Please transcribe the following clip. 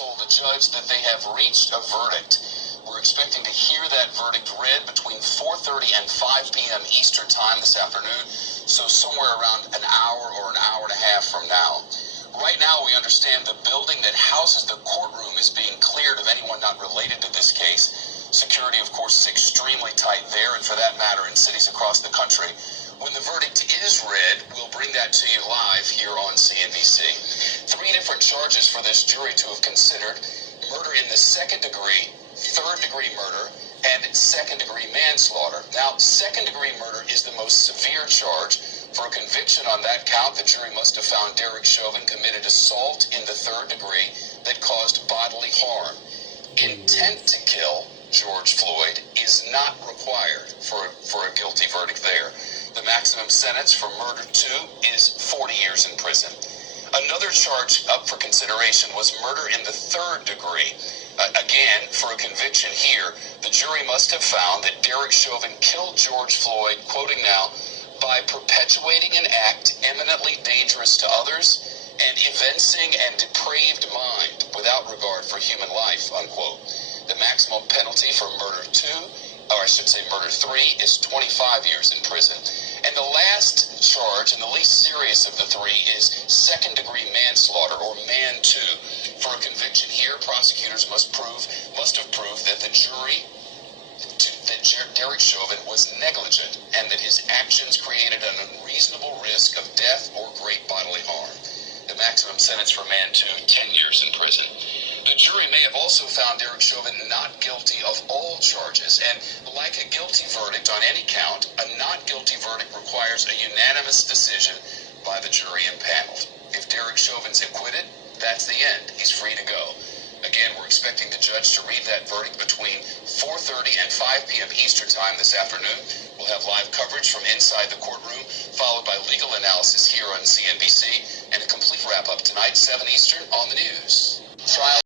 told the judge that they have reached a verdict. We're expecting to hear that verdict read between 4:30 and 5 p.m. Eastern Time this afternoon, so somewhere around an hour or an hour and a half from now. Right now, we understand the building that houses the courtroom is being cleared of anyone not related to this case. Security, of course, is extremely tight there, and for that matter, in cities across the country. When the verdict is read, we'll bring that to you live here on CNBC. 3 different charges for this jury to have considered: murder in the second degree, third-degree murder, and second-degree manslaughter. Now, second-degree murder is the most severe charge. For a conviction on that count, the jury must have found Derek Chauvin committed assault in the third degree that caused bodily harm. Intent to kill George Floyd is not required for a guilty verdict there. The maximum sentence for murder 2 is 40 years in prison. Another charge up for consideration was murder in the third degree. Again, for a conviction here, the jury must have found that Derek Chauvin killed George Floyd, quoting now, by perpetuating an act eminently dangerous to others and evincing a depraved mind without regard for human life, unquote. The maximum penalty for murder 2, or I should say murder 3, is 25 years in prison. And the last charge, and the least serious of the 3, is second-degree manslaughter, or man 2. For a conviction here, prosecutors must have proved that the jury, that Derek Chauvin was negligent and that his actions created an unreasonable risk of death or great bodily harm. The maximum sentence for man 2, 10 years in prison. The jury may have also found Derek Chauvin not guilty of all charges, and like a guilty verdict on any count, a not guilty verdict requires a unanimous decision by the jury impaneled. If Derek Chauvin's acquitted, that's the end. He's free to go. Again, we're expecting the judge to read that verdict between 4:30 and 5 p.m. Eastern Time this afternoon. We'll have live coverage from inside the courtroom, followed by legal analysis here on CNBC, and a complete wrap-up tonight, 7 Eastern, on the news. Trial